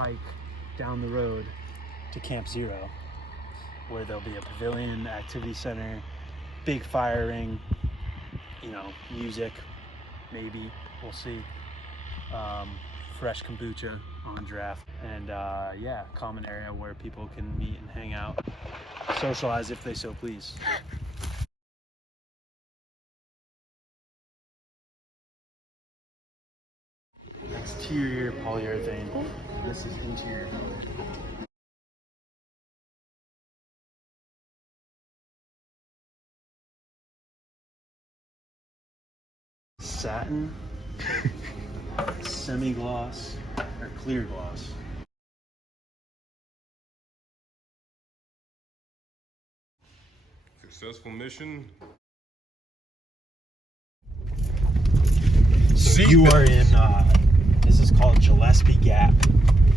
hike down the road to Camp Zero, where there'll be a pavilion, activity center, big fire ring, you know, music, maybe, we'll see. Fresh kombucha on draft, and yeah, common area where people can meet and hang out, socialize if they so please. Exterior polyurethane. This is interior. Satin, semi-gloss, or clear gloss. Successful mission. So you are in, this is called Gillespie Gap.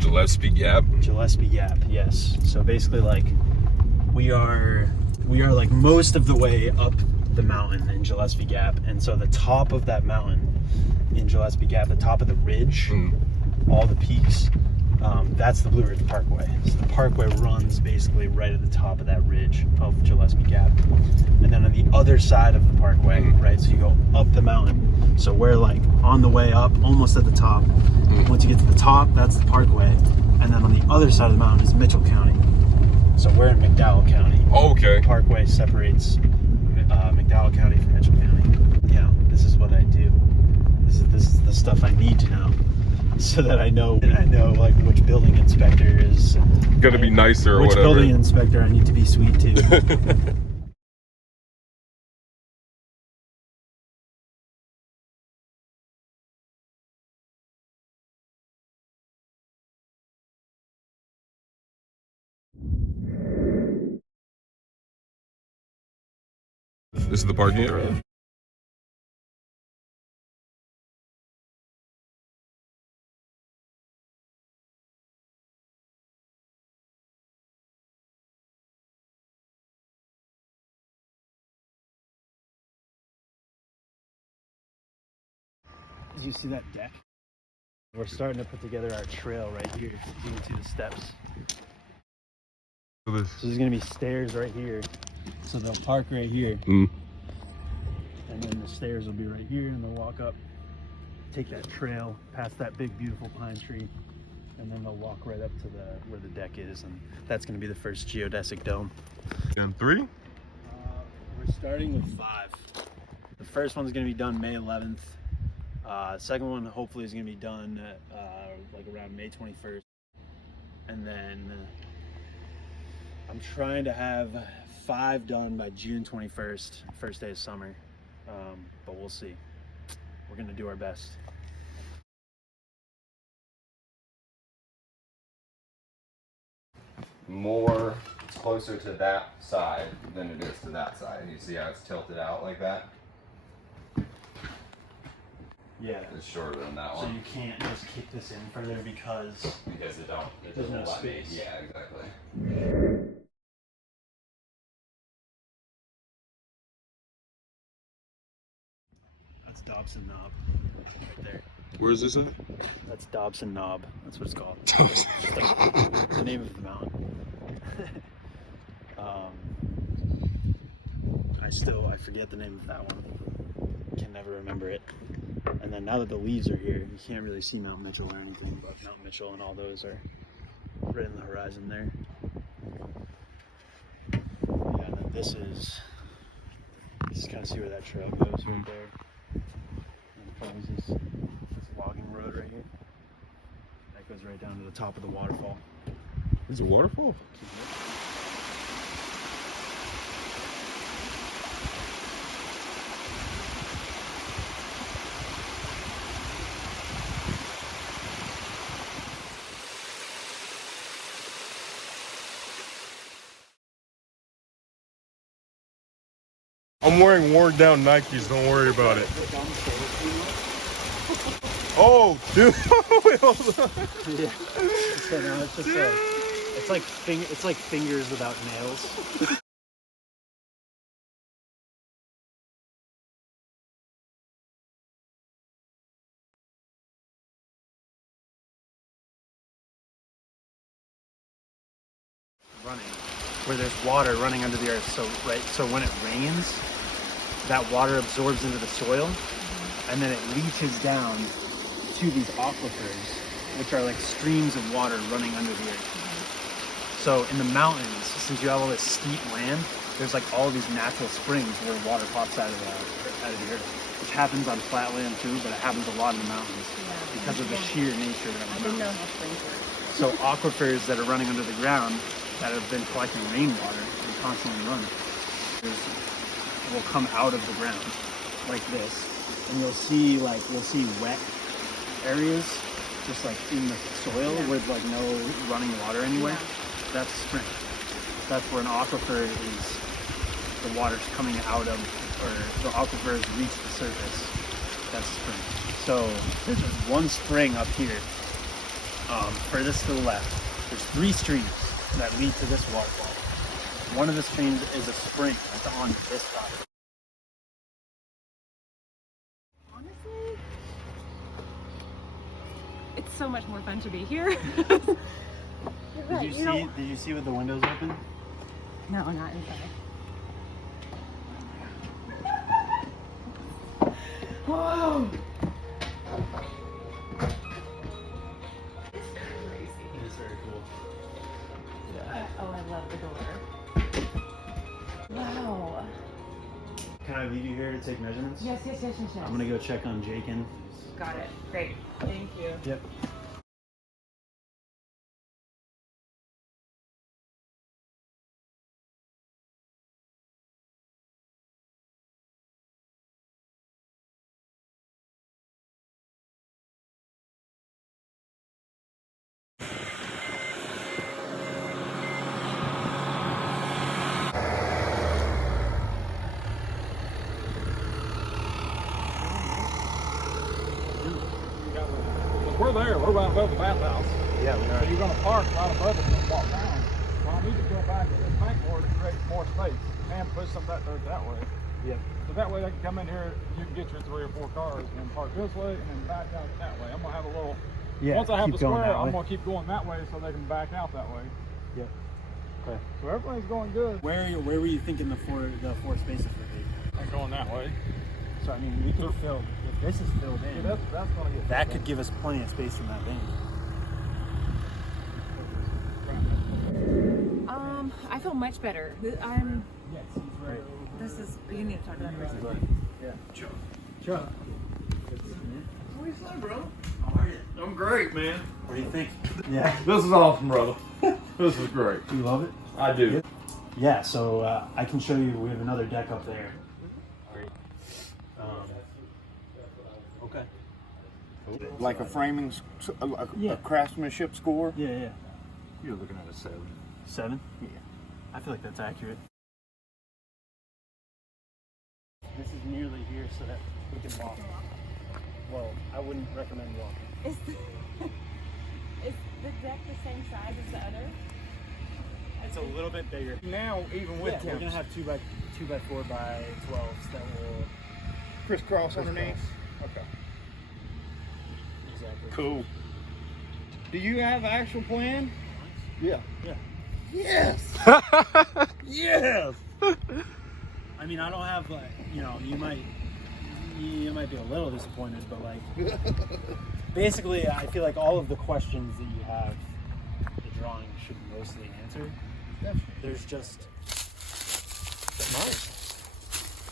Gillespie Gap? Gillespie Gap, yes. So basically, like, we are like most of the way up the mountain in Gillespie Gap, and so the top of that mountain in Gillespie Gap, the top of the ridge, all the peaks, that's the Blue Ridge Parkway. So the parkway runs basically right at the top of that ridge of Gillespie Gap, and then on the other side of the parkway, right, so you go up the mountain. So we're like on the way up, almost at the top. Once you get to the top, that's the parkway, and then on the other side of the mountain is Mitchell County. So we're in McDowell County. Oh, okay. The parkway separates McDowell County from Mitchell County. You know, this is what I do. This is the stuff I need to know, so that I know like which building inspector is Gonna be nicer or which whatever. building inspector I need to be sweet to. This is the parking area. Did you see that deck? We're starting to put together our trail right here. You can see the steps. So there's gonna be stairs right here. So they'll park right here. And then the stairs will be right here, and they'll walk up, take that trail past that big beautiful pine tree, and then they'll walk right up to where the deck is, and that's gonna be the first geodesic dome. And 3? We're starting with 5. The first one's gonna be done May 11th. Second one hopefully is gonna be done like around May 21st, and then I'm trying to have 5 done by June 21st, first day of summer, but we'll see. We're gonna do our best. It's closer to that side than it is to that side. You see how it's tilted out like that? Yeah. It's shorter than that So one. you can't just kick this in further because It there's doesn't no let me. space. Yeah, exactly. That's Dobson Knob right there. Where is this at? That's Dobson Knob. That's what it's called. The name of the mountain. I forget the name of that one. Can never remember it. And then now that the leaves are here, you can't really see Mount Mitchell or anything, but Mount Mitchell and all those are right in the horizon there. Yeah, and then this is kind of see where that trail goes right there. And follows this logging road right here. That goes right down to the top of the waterfall. There's a waterfall? I'm wearing worn down Nikes, don't worry about it. Oh, dude. Wait, hold on. Yeah. So now it's just it's like fingers without nails. running, where there's water running under the earth. So when it rains, that water absorbs into the soil, and then it leaches down to these aquifers, which are like streams of water running under the earth. So in the mountains, since you have all this steep land, there's like all these natural springs where water pops out of the earth, which happens on flat land too, but it happens a lot in the mountains because of the sheer nature of the I didn't know mountains. how springs work. So aquifers that are running under the ground that have been collecting rainwater and constantly run will come out of the ground like this, and you'll see wet areas just like in the soil with like no running water anywhere. That's a spring. That's where an aquifer is. The water's coming out of, or the aquifer has reached the surface. That's a spring. So there's one spring up here, furthest to the left. There's 3 streams that lead to this waterfall. One of the streams is a spring that's on this side. Honestly, it's so much more fun to be here. You're right, Did you see with the windows open? No, not inside. Whoa! It's very cool. Yeah. Oh, I love the door. Wow. Can I leave you here to take measurements? Yes. I'm gonna go check on Jakin. Got it. Great. Thank you. Yep. We're there. We're right above the bathhouse. Yeah, we So are. you're going to park right above it and walk down. Well, I need to go back to this bank board to create more space and push some of that dirt that way. Yep. So that way they can come in here, you can get your 3 or 4 cars and park this way and then back out that way. I'm going to have a little, Yeah. once I have keep the going square, that I'm way. going to keep going that way so they can back out that way. Yep. Okay. So everything's going good. Where were you thinking the four spaces would be? I'm going that way. So I mean, we could fill if this is filled in. Yeah, that's going to get that could give us plenty of space in that bank. I feel much better. I'm. Yes, he's right. This is. You need to talk to that person. Yeah. Chuck. Chuck. What do you say, bro? How are you? I'm great, man. What do you think? Yeah. This is awesome, brother. This is great. Do you love it? I do. Yeah. So I can show you. We have another deck up there. Great. Okay. Like a framing, a craftsmanship score. Yeah. You're looking at a 7. 7? Yeah. I feel like that's accurate. This is nearly here so that we can walk. Well, I wouldn't recommend walking. Is the deck the same size as the other? It's a little bit bigger. Now, even with We're gonna have 2 by 4 by 12s that will crisscross underneath. Okay. exactly. Cool. Do you have an actual plan? Yeah. Yeah. Yes. Yes. I mean, I don't have like, you know, you might be a little disappointed, but like, basically, I feel like all of the questions that you have, the drawing should mostly answer. There's just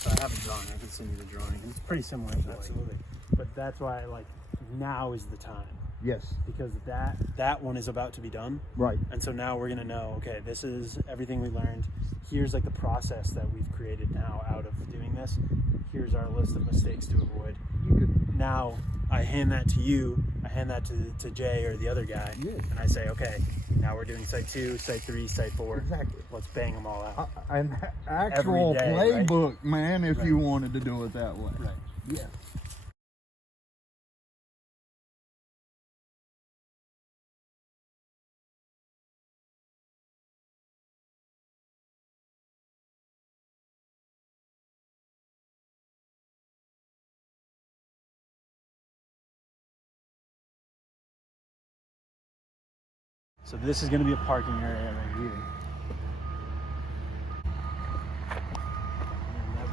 so I have a drawing. I can send you the drawing. It's pretty similar. Absolutely. But that's why, like, now is the time. Yes. Because that one is about to be done. Right. And so now we're gonna know, okay, this is everything we learned. Here's like the process that we've created now out of doing this. Here's our list of mistakes to avoid. Now I hand that to you, I hand that to Jay or the other guy, and I say, okay, now we're doing site 2, site 3, site 4. Exactly. Let's bang them all out. An actual Every day, right? playbook, man, if Right. you wanted to do it that way. Right. Yeah. So this is gonna be a parking area right here.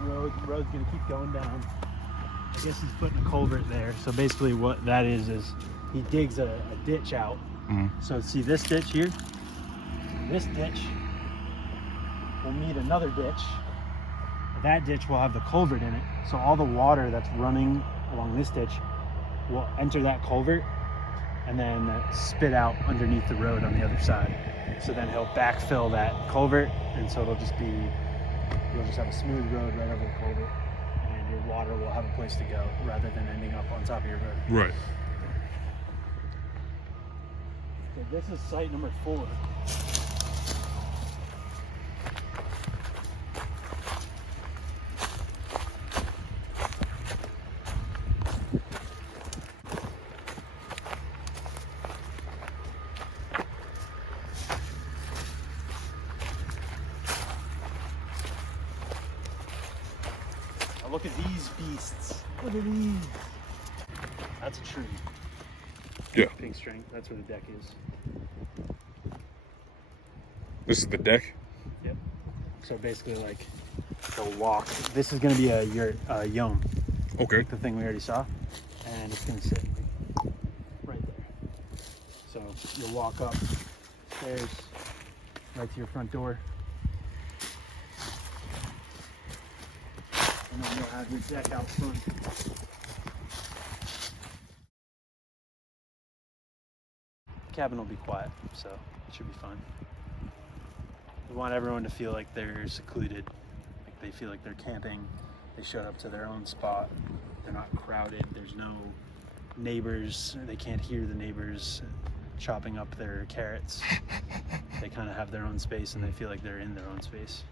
road. The road's gonna keep going down. I guess he's putting a culvert there. So basically what that is he digs a ditch out. So see this ditch here? This ditch will meet another ditch. That ditch will have the culvert in it. So all the water that's running along this ditch will enter that culvert and then spit out underneath the road on the other side. So then he'll backfill that culvert, and so you'll just have a smooth road right over the culvert, and your water will have a place to go rather than ending up on top of your road. Right. So this is site number 4. Now look at these beasts. Look at these. That's a tree. Yeah. Pink string. That's where the deck is. This is the deck? Yep. So basically, like, they'll walk. This is going to be a yome. Okay. Like the thing we already saw. And it's going to sit right there. So you'll walk up stairs right to your front door. And then you'll have your deck out front. Cabin will be quiet, so it should be fun. We want everyone to feel like they're secluded, like they feel like they're camping. They showed up to their own spot. They're not crowded. There's no neighbors. They can't hear the neighbors chopping up their carrots. They kind of have their own space and they feel like they're in their own space.